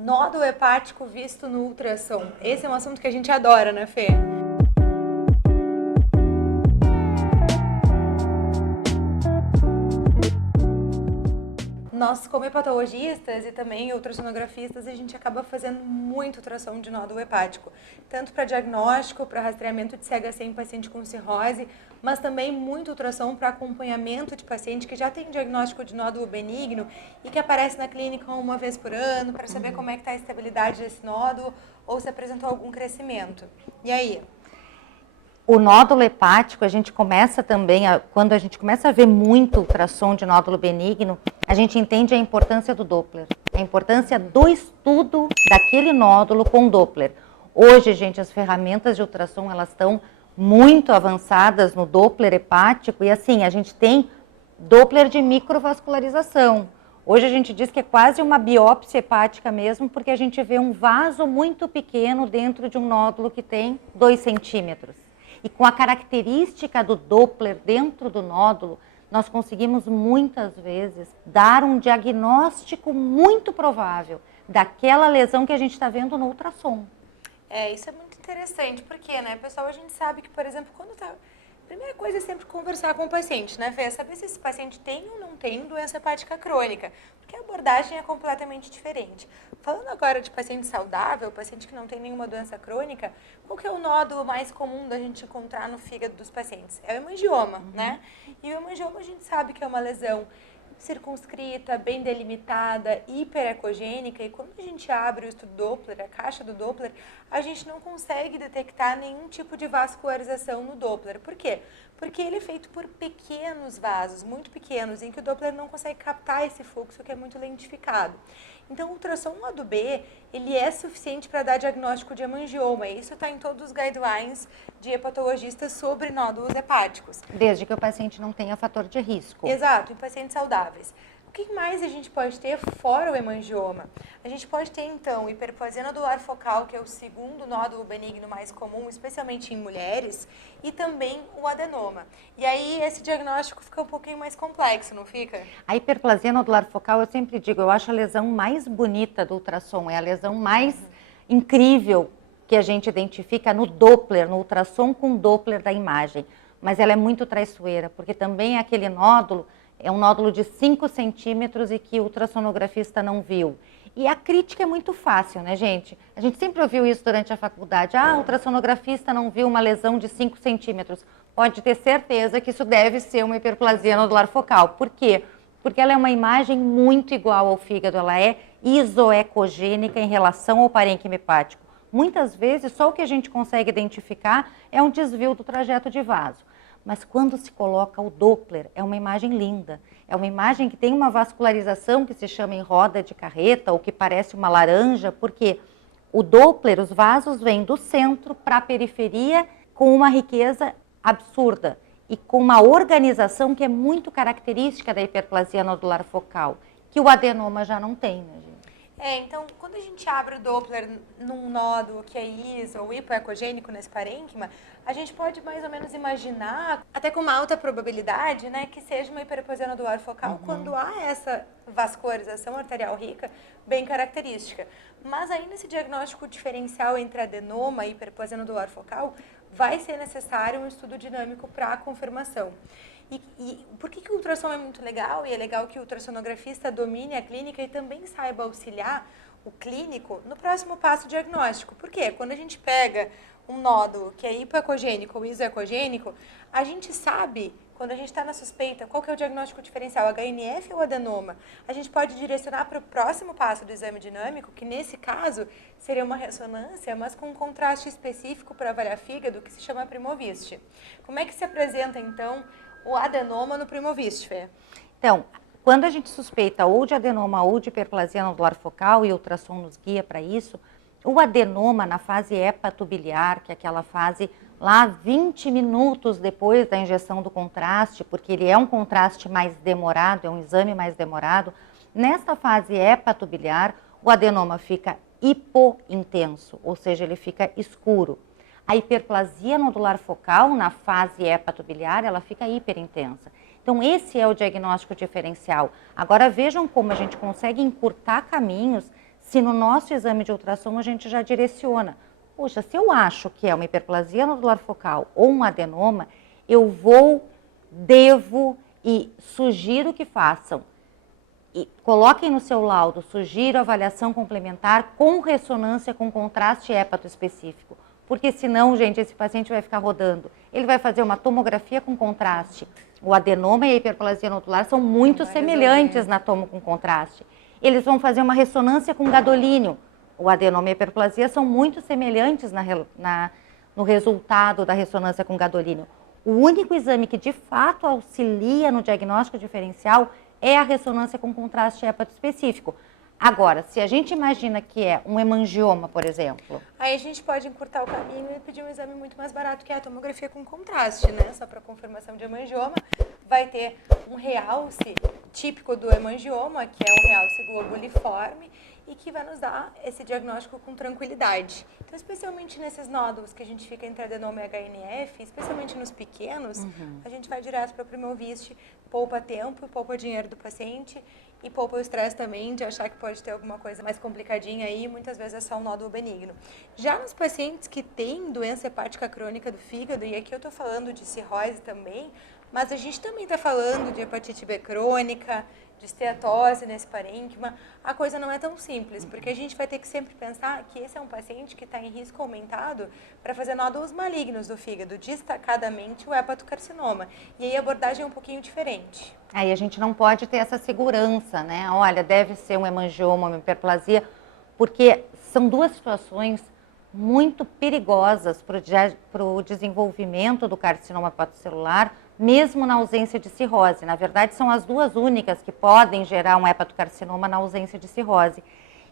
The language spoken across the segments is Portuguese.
Nódulo hepático visto no ultrassom. Esse é um assunto que a gente adora, né, Fê? Nós, como hepatologistas e também ultrassonografistas, a gente acaba fazendo muito ultrassom de nódulo hepático, tanto para diagnóstico, para rastreamento de CHC em paciente com cirrose, mas também muito ultrassom para acompanhamento de paciente que já tem diagnóstico de nódulo benigno e que aparece na clínica uma vez por ano, para saber como é que está a estabilidade desse nódulo ou se apresentou algum crescimento. E aí? O nódulo hepático, a gente começa também, quando a gente começa a ver muito ultrassom de nódulo benigno, a gente entende a importância do Doppler, a importância do estudo daquele nódulo com Doppler. Hoje, gente, as ferramentas de ultrassom, elas estão muito avançadas no Doppler hepático e assim, a gente tem Doppler de microvascularização. Hoje a gente diz que é quase uma biópsia hepática mesmo, porque a gente vê um vaso muito pequeno dentro de um nódulo que tem 2 centímetros. E com a característica do Doppler dentro do nódulo, nós conseguimos muitas vezes dar um diagnóstico muito provável daquela lesão que a gente está vendo no ultrassom. Isso é muito interessante, porque, né, pessoal, a gente sabe que, por exemplo, quando tá... A primeira coisa é sempre conversar com o paciente, né, Fê? Saber se esse paciente tem ou não tem doença hepática crônica, porque a abordagem é completamente diferente. Falando agora de paciente saudável, paciente que não tem nenhuma doença crônica, qual que é o nódulo mais comum da gente encontrar no fígado dos pacientes? É o hemangioma, né? E o hemangioma a gente sabe que é uma lesão circunscrita, bem delimitada, hiperecogênica, e quando a gente abre o estudo Doppler, a caixa do Doppler, a gente não consegue detectar nenhum tipo de vascularização no Doppler. Por quê? Porque ele é feito por pequenos vasos, muito pequenos, em que o Doppler não consegue captar esse fluxo que é muito lentificado. Então, o ultrassom lado B, ele é suficiente para dar diagnóstico de hemangioma, e isso está em todos os guidelines de hepatologistas sobre nódulos hepáticos. Desde que o paciente não tenha fator de risco. Exato, em pacientes saudáveis. O que mais a gente pode ter fora o hemangioma? A gente pode ter, então, hiperplasia nodular focal, que é o segundo nódulo benigno mais comum, especialmente em mulheres, e também o adenoma. E aí, esse diagnóstico fica um pouquinho mais complexo, não fica? A hiperplasia nodular focal, eu sempre digo, eu acho a lesão mais bonita do ultrassom, é a lesão mais incrível que a gente identifica no Doppler, no ultrassom com Doppler da imagem. Mas ela é muito traiçoeira, porque também é aquele nódulo, é um nódulo de 5 centímetros e que o ultrassonografista não viu. E a crítica é muito fácil, né, gente? A gente sempre ouviu isso durante a faculdade. Ah, o ultrassonografista não viu uma lesão de 5 centímetros. Pode ter certeza que isso deve ser uma hiperplasia nodular focal. Por quê? Porque ela é uma imagem muito igual ao fígado. Ela é isoecogênica em relação ao parênquima hepático. Muitas vezes, só o que a gente consegue identificar é um desvio do trajeto de vaso. Mas quando se coloca o Doppler, é uma imagem linda. É uma imagem que tem uma vascularização que se chama em roda de carreta, ou que parece uma laranja, porque o Doppler, os vasos vêm do centro para a periferia com uma riqueza absurda e com uma organização que é muito característica da hiperplasia nodular focal, que o adenoma já não tem, né, gente? Então, quando a gente abre o Doppler num nódulo que é iso ou hipoecogênico nesse parênquima, a gente pode mais ou menos imaginar, até com uma alta probabilidade, né, que seja uma hiperplasia nodular focal quando há essa vascularização arterial rica bem característica. Mas aí nesse diagnóstico diferencial entre adenoma e hiperplasia nodular focal, vai ser necessário um estudo dinâmico para a confirmação. E por que o ultrassom é muito legal? E é legal que o ultrassonografista domine a clínica e também saiba auxiliar o clínico no próximo passo diagnóstico. Por quê? Quando a gente pega um nódulo que é hipoecogênico ou isoecogênico, a gente sabe, quando a gente está na suspeita, qual que é o diagnóstico diferencial, HNF ou adenoma. A gente pode direcionar para o próximo passo do exame dinâmico, que nesse caso seria uma ressonância, mas com um contraste específico para avaliar fígado, que se chama Primovist. Como é que se apresenta, então, o adenoma no Primovist, Fê? Então, quando a gente suspeita ou de adenoma ou de hiperplasia nodular focal, e o ultrassom nos guia para isso, o adenoma na fase hepatobiliar, que é aquela fase lá 20 minutos depois da injeção do contraste, porque ele é um contraste mais demorado, é um exame mais demorado, nessa fase hepatobiliar, o adenoma fica hipointenso, ou seja, ele fica escuro. A hiperplasia nodular focal, na fase hepatobiliar, ela fica hiperintensa. Então, esse é o diagnóstico diferencial. Agora, vejam como a gente consegue encurtar caminhos se no nosso exame de ultrassom a gente já direciona. Puxa, se eu acho que é uma hiperplasia nodular focal ou um adenoma, eu devo e sugiro que façam. E coloquem no seu laudo, sugiro avaliação complementar com ressonância com contraste hépato específico. Porque senão, gente, esse paciente vai ficar rodando. Ele vai fazer uma tomografia com contraste. O adenoma e a hiperplasia nodular são muito semelhantes na tomo com contraste. Eles vão fazer uma ressonância com gadolínio. O adenoma e a hiperplasia são muito semelhantes no resultado da ressonância com gadolínio. O único exame que de fato auxilia no diagnóstico diferencial é a ressonância com contraste hépato específico. Agora, se a gente imagina que é um hemangioma, por exemplo... Aí a gente pode encurtar o caminho e pedir um exame muito mais barato, que é a tomografia com contraste, né? Só para confirmação de hemangioma, vai ter um realce típico do hemangioma, que é um realce globuliforme, e que vai nos dar esse diagnóstico com tranquilidade. Então, especialmente nesses nódulos que a gente fica entre adenoma e HNF, especialmente nos pequenos, a gente vai direto para a Primovist, poupa tempo, poupa dinheiro do paciente e poupa o estresse também de achar que pode ter alguma coisa mais complicadinha aí, muitas vezes é só um nódulo benigno. Já nos pacientes que têm doença hepática crônica do fígado, e aqui eu estou falando de cirrose também, mas a gente também está falando de hepatite B crônica, de esteatose nesse parênquima, a coisa não é tão simples, porque a gente vai ter que sempre pensar que esse é um paciente que está em risco aumentado para fazer nódulos malignos do fígado, destacadamente o hepatocarcinoma. E aí a abordagem é um pouquinho diferente. Aí a gente não pode ter essa segurança, né? Olha, deve ser um hemangioma, uma hiperplasia, porque são duas situações muito perigosas para o desenvolvimento do carcinoma hepatocelular, mesmo na ausência de cirrose. Na verdade, são as duas únicas que podem gerar um hepatocarcinoma na ausência de cirrose.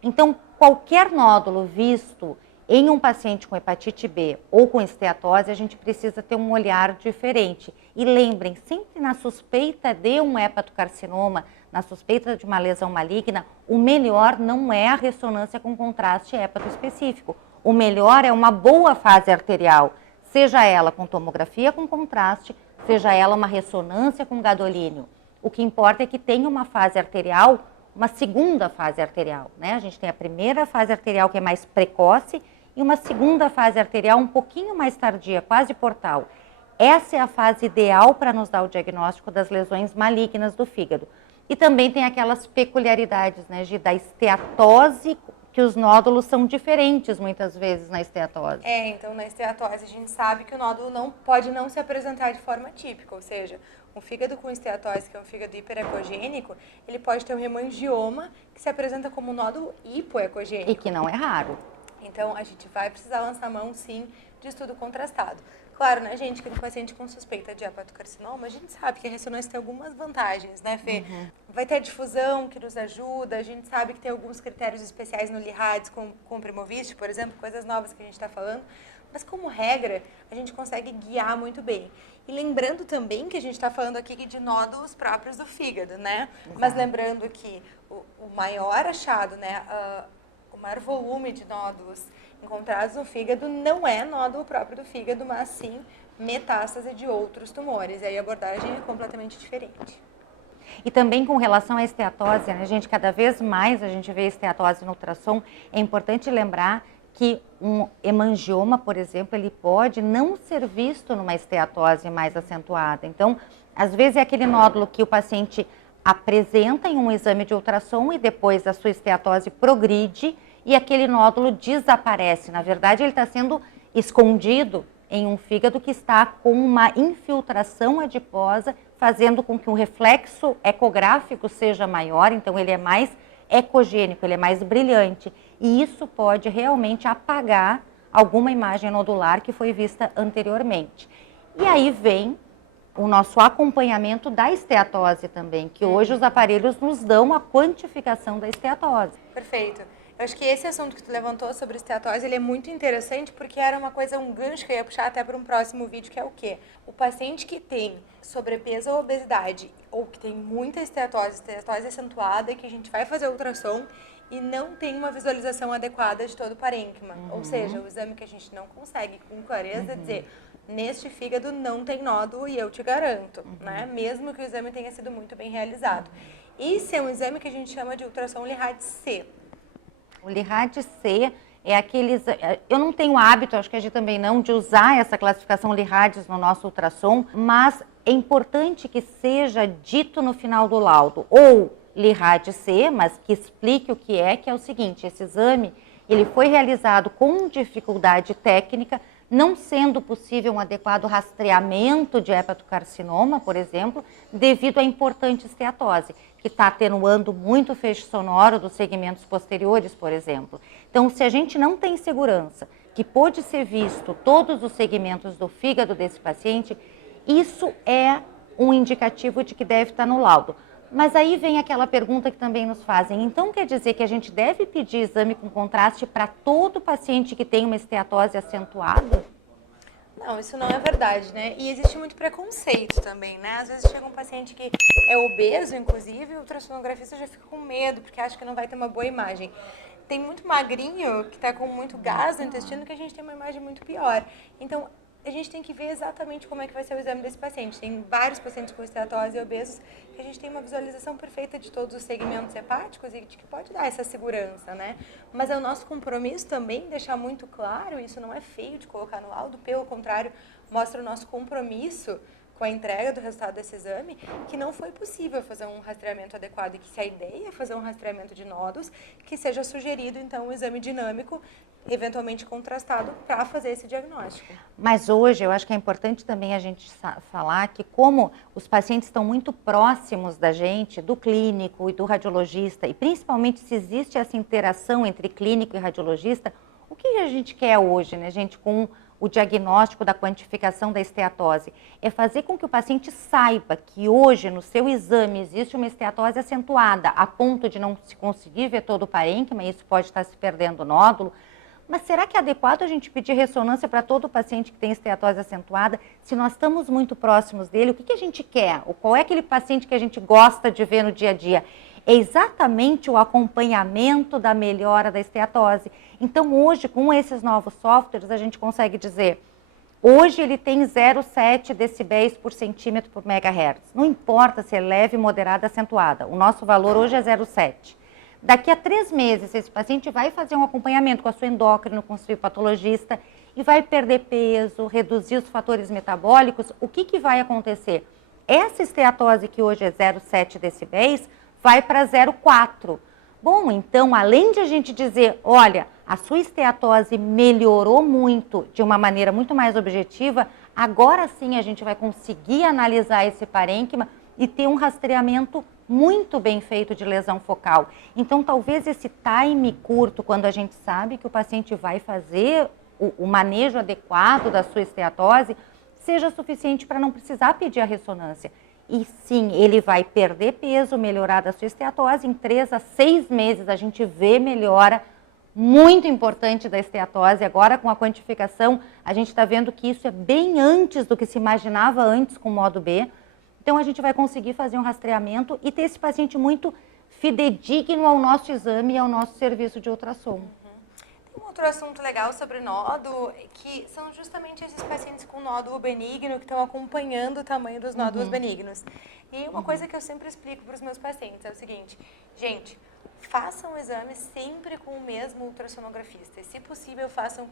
Então, qualquer nódulo visto em um paciente com hepatite B ou com esteatose, a gente precisa ter um olhar diferente. E lembrem, sempre na suspeita de um hepatocarcinoma, na suspeita de uma lesão maligna, o melhor não é a ressonância com contraste hépato específico. O melhor é uma boa fase arterial, seja ela com tomografia com contraste, seja ela uma ressonância com gadolínio. O que importa é que tenha uma fase arterial, uma segunda fase arterial, né? A gente tem a primeira fase arterial que é mais precoce e uma segunda fase arterial um pouquinho mais tardia, quase portal. Essa é a fase ideal para nos dar o diagnóstico das lesões malignas do fígado. E também tem aquelas peculiaridades, né, da esteatose, que os nódulos são diferentes muitas vezes na esteatose. Então na esteatose a gente sabe que o nódulo pode não se apresentar de forma típica, ou seja, um fígado com esteatose, que é um fígado hiperecogênico, ele pode ter um hemangioma que se apresenta como um nódulo hipoecogênico. E que não é raro. Então a gente vai precisar lançar mão, sim, de estudo contrastado. Claro, né, gente, que no paciente com suspeita de hepatocarcinoma, a gente sabe que a ressonância tem algumas vantagens, né, Fê? Vai ter a difusão que nos ajuda, a gente sabe que tem alguns critérios especiais no LIHADS com o Primovist, por exemplo, coisas novas que a gente está falando, mas como regra, a gente consegue guiar muito bem. E lembrando também que a gente está falando aqui de nódulos próprios do fígado, né? Exato. Mas lembrando que o maior achado, né, o maior volume de nódulos encontrados no fígado não é nódulo próprio do fígado, mas sim metástase de outros tumores. E aí a abordagem é completamente diferente. E também com relação à esteatose, né, gente, cada vez mais a gente vê esteatose no ultrassom, é importante lembrar que um hemangioma, por exemplo, ele pode não ser visto numa esteatose mais acentuada. Então, às vezes é aquele nódulo que o paciente apresenta em um exame de ultrassom e depois a sua esteatose progride e aquele nódulo desaparece. Na verdade, ele está sendo escondido em um fígado que está com uma infiltração adiposa, fazendo com que o reflexo ecográfico seja maior, então ele é mais ecogênico, ele é mais brilhante. E isso pode realmente apagar alguma imagem nodular que foi vista anteriormente. E aí vem o nosso acompanhamento da esteatose também, que hoje os aparelhos nos dão a quantificação da esteatose. Perfeito. Eu acho que esse assunto que tu levantou sobre esteatose, ele é muito interessante porque era uma coisa, um gancho que eu ia puxar até para um próximo vídeo, que é o quê? O paciente que tem sobrepeso ou obesidade, ou que tem muita esteatose acentuada, e que a gente vai fazer ultrassom e não tem uma visualização adequada de todo o parênquima. Ou seja, o exame que a gente não consegue com clareza dizer, neste fígado não tem nódulo e eu te garanto, né? Mesmo que o exame tenha sido muito bem realizado. Isso é um exame que a gente chama de ultrassom LIHAD-C. O LIRAD C é aqueles... Eu não tenho hábito, acho que a gente também não, de usar essa classificação LIRADs no nosso ultrassom, mas é importante que seja dito no final do laudo, ou LIRAD C, mas que explique o que é o seguinte, esse exame, ele foi realizado com dificuldade técnica, não sendo possível um adequado rastreamento de hepatocarcinoma, por exemplo, devido à importante esteatose, que está atenuando muito o feixe sonoro dos segmentos posteriores, por exemplo. Então, se a gente não tem segurança que pôde ser visto todos os segmentos do fígado desse paciente, isso é um indicativo de que deve estar no laudo. Mas aí vem aquela pergunta que também nos fazem. Então, quer dizer que a gente deve pedir exame com contraste para todo paciente que tem uma esteatose acentuada? Não, isso não é verdade, né? E existe muito preconceito também, né? Às vezes chega um paciente que é obeso, inclusive, e o ultrassonografista já fica com medo, porque acha que não vai ter uma boa imagem. Tem muito magrinho que está com muito gás no intestino que a gente tem uma imagem muito pior. Então, a gente tem que ver exatamente como é que vai ser o exame desse paciente. Tem vários pacientes com esteatose e obesos que a gente tem uma visualização perfeita de todos os segmentos hepáticos e de que pode dar essa segurança, né? Mas é o nosso compromisso também deixar muito claro, isso não é feio de colocar no laudo, pelo contrário, mostra o nosso compromisso com a entrega do resultado desse exame, que não foi possível fazer um rastreamento adequado e que se a ideia é fazer um rastreamento de nódulos, que seja sugerido, então, um exame dinâmico, eventualmente contrastado, para fazer esse diagnóstico. Mas hoje, eu acho que é importante também a gente falar que como os pacientes estão muito próximos da gente, do clínico e do radiologista, e principalmente se existe essa interação entre clínico e radiologista, o que a gente quer hoje, né, gente, com o diagnóstico da quantificação da esteatose, é fazer com que o paciente saiba que hoje no seu exame existe uma esteatose acentuada, a ponto de não se conseguir ver todo o parênquima, isso pode estar se perdendo o nódulo. Mas será que é adequado a gente pedir ressonância para todo paciente que tem esteatose acentuada? Se nós estamos muito próximos dele, o que a gente quer? Qual é aquele paciente que a gente gosta de ver no dia a dia? É exatamente o acompanhamento da melhora da esteatose. Então, hoje, com esses novos softwares, a gente consegue dizer, hoje ele tem 0,7 decibéis por centímetro por megahertz. Não importa se é leve, moderada, acentuada. O nosso valor hoje é 0,7. Daqui a 3 meses, esse paciente vai fazer um acompanhamento com a sua endócrino, com o seu patologista, e vai perder peso, reduzir os fatores metabólicos. O que vai acontecer? Essa esteatose que hoje é 0,7 decibéis, vai para 0,4. Bom, então, além de a gente dizer, olha, a sua esteatose melhorou muito, de uma maneira muito mais objetiva, agora sim a gente vai conseguir analisar esse parênquima e ter um rastreamento muito bem feito de lesão focal. Então, talvez esse time curto, quando a gente sabe que o paciente vai fazer o manejo adequado da sua esteatose, seja suficiente para não precisar pedir a ressonância. E sim, ele vai perder peso, melhorar da sua esteatose, em 3 a 6 meses a gente vê melhora muito importante da esteatose. Agora com a quantificação, a gente está vendo que isso é bem antes do que se imaginava antes com o modo B. Então a gente vai conseguir fazer um rastreamento e ter esse paciente muito fidedigno ao nosso exame e ao nosso serviço de ultrassom. Um outro assunto legal sobre nódulo, que são justamente esses pacientes com nódulo benigno que estão acompanhando o tamanho dos nódulos benignos. E uma coisa que eu sempre explico para os meus pacientes é o seguinte, gente, façam o exame sempre com o mesmo ultrassonografista. E, se possível, façam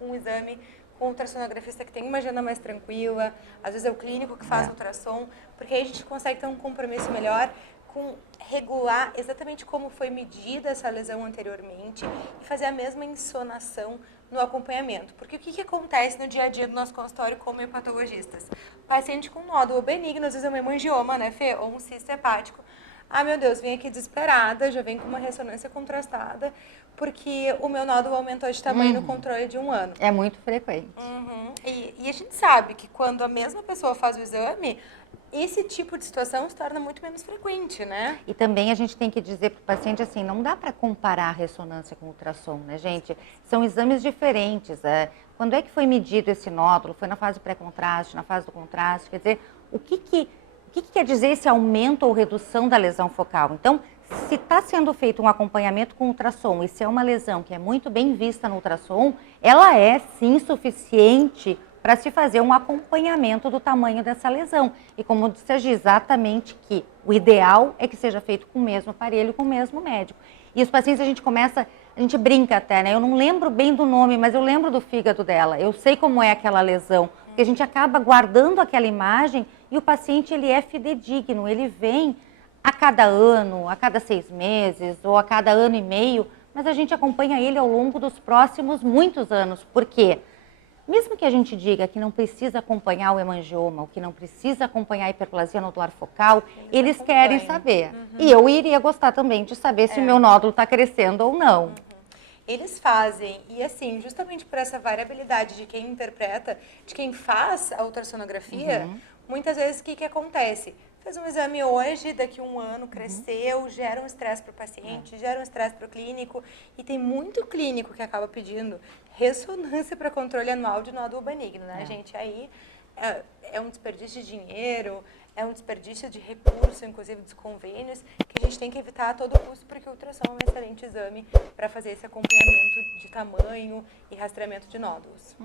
com um exame com o ultrassonografista que tem uma agenda mais tranquila, às vezes é o clínico que faz ultrassom, porque aí a gente consegue ter um compromisso melhor com regular exatamente como foi medida essa lesão anteriormente e fazer a mesma insonação no acompanhamento. Porque o que acontece no dia a dia do nosso consultório como hepatologistas? Paciente com nódulo benigno, às vezes é uma hemangioma, né, Fê? Ou um cisto hepático. Ah, meu Deus, vem aqui desesperada, já vem com uma ressonância contrastada, porque o meu nódulo aumentou de tamanho no controle de 1 ano. É muito frequente. E a gente sabe que quando a mesma pessoa faz o exame, esse tipo de situação se torna muito menos frequente, né? E também a gente tem que dizer para o paciente assim, não dá para comparar a ressonância com o ultrassom, né, gente? São exames diferentes. Quando é que foi medido esse nódulo? Foi na fase pré-contraste, na fase do contraste? Quer dizer, o que quer dizer esse aumento ou redução da lesão focal? Então, se está sendo feito um acompanhamento com ultrassom e se é uma lesão que é muito bem vista no ultrassom, ela é sim suficiente para se fazer um acompanhamento do tamanho dessa lesão. E como seja exatamente que o ideal é que seja feito com o mesmo aparelho, com o mesmo médico. E os pacientes a A gente brinca até, né? Eu não lembro bem do nome, mas eu lembro do fígado dela. Eu sei como é aquela lesão. Porque a gente acaba guardando aquela imagem e o paciente, ele é fidedigno. Ele vem a cada ano, a cada 6 meses ou a cada ano e meio, mas a gente acompanha ele ao longo dos próximos muitos anos. Por quê? Mesmo que a gente diga que não precisa acompanhar o hemangioma, ou que não precisa acompanhar a hiperplasia nodular focal, eles querem saber. E eu iria gostar também de saber se o meu nódulo está crescendo ou não. Eles fazem, e assim, justamente por essa variabilidade de quem interpreta, de quem faz a ultrassonografia, muitas vezes o que acontece? Fez um exame hoje, daqui a um ano cresceu, gera um estresse para o paciente, gera um estresse para o clínico, e tem muito clínico que acaba pedindo ressonância para controle anual de nódulo benigno, né, gente? Aí é um desperdício de dinheiro, é um desperdício de recurso, inclusive dos convênios, que a gente tem que evitar a todo custo, porque o ultrassom é um excelente exame para fazer esse acompanhamento de tamanho e rastreamento de nódulos.